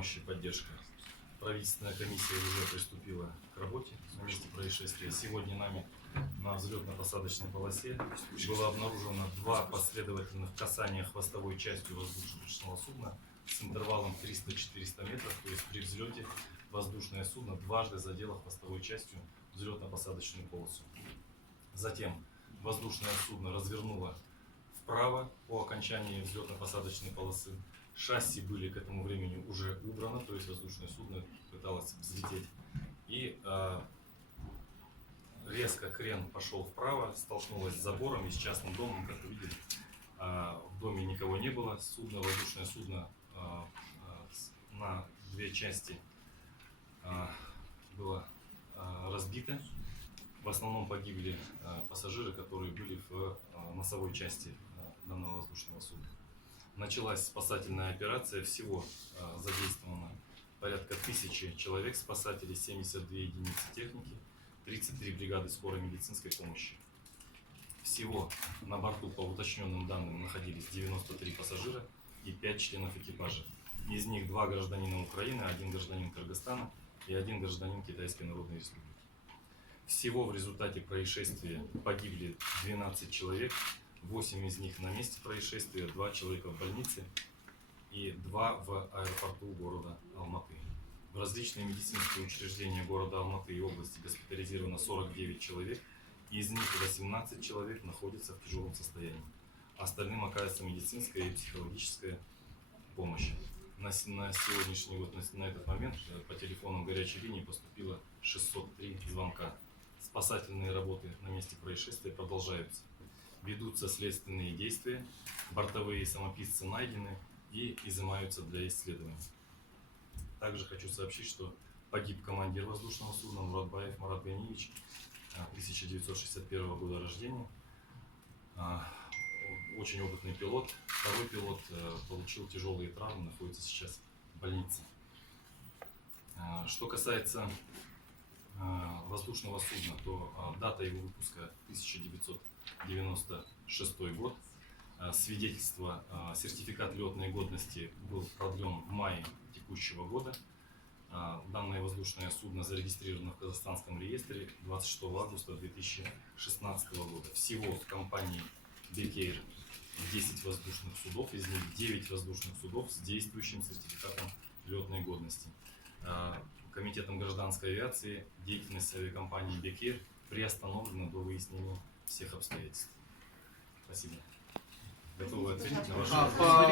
помощь и поддержка. Правительственная комиссия уже приступила к работе на месте происшествия. Сегодня нами на взлетно-посадочной полосе было обнаружено 2 последовательных касания хвостовой частью воздушного судна с интервалом 300-400 метров, то есть при взлете воздушное судно дважды задело хвостовой частью взлетно-посадочную полосу. Затем воздушное судно развернуло вправо по окончании взлетно-посадочной полосы. Шасси были к этому времени уже убраны, то есть воздушное судно пыталось взлететь. И резко крен пошел вправо, столкнулось с забором и с частным домом, как вы видели. В доме никого не было. Воздушное судно на 2 части было разбито. В основном погибли пассажиры, которые были в носовой части данного воздушного судна. Началась спасательная операция. Всего задействовано порядка 1000 человек спасателей, 72 единицы техники, 33 бригады скорой медицинской помощи. Всего на борту, по уточненным данным, находились 93 пассажира и 5 членов экипажа. Из них 2 гражданина Украины, 1 гражданин Кыргызстана и 1 гражданин Китайской Народной Республики. Всего в результате происшествия погибли 12 человек, 8 из них на месте происшествия, 2 человека в больнице и 2 в аэропорту города Алматы. В различные медицинские учреждения города Алматы и области госпитализировано 49 человек, из них 18 человек находятся в тяжелом состоянии. Остальным оказывается медицинская и психологическая помощь. На сегодняшний год, на этот момент по телефонам горячей линии поступило 603 звонка. Спасательные работы на месте происшествия продолжаются. Ведутся следственные действия, бортовые самописцы найдены и изымаются для исследования. Также хочу сообщить, что погиб командир воздушного судна Муратбаев Марат Ганиевич, 1961 года рождения. Очень опытный пилот. Второй пилот получил тяжелые травмы, находится сейчас в больнице. Что касается воздушного судна, то дата его выпуска 1996 год. Свидетельство, сертификат летной годности был продлен в мае текущего года. Данное воздушное судно зарегистрировано в Казахстанском реестре 26 августа 2016 года. Всего в компании Бек-Эйр 10 воздушных судов, из них 9 воздушных судов с действующим сертификатом летной годности. Комитетом гражданской авиации деятельность авиакомпании Бек-Эйр приостановлена до выяснения всех обстоятельств. Спасибо. Готовы ответить на ваши вопросы?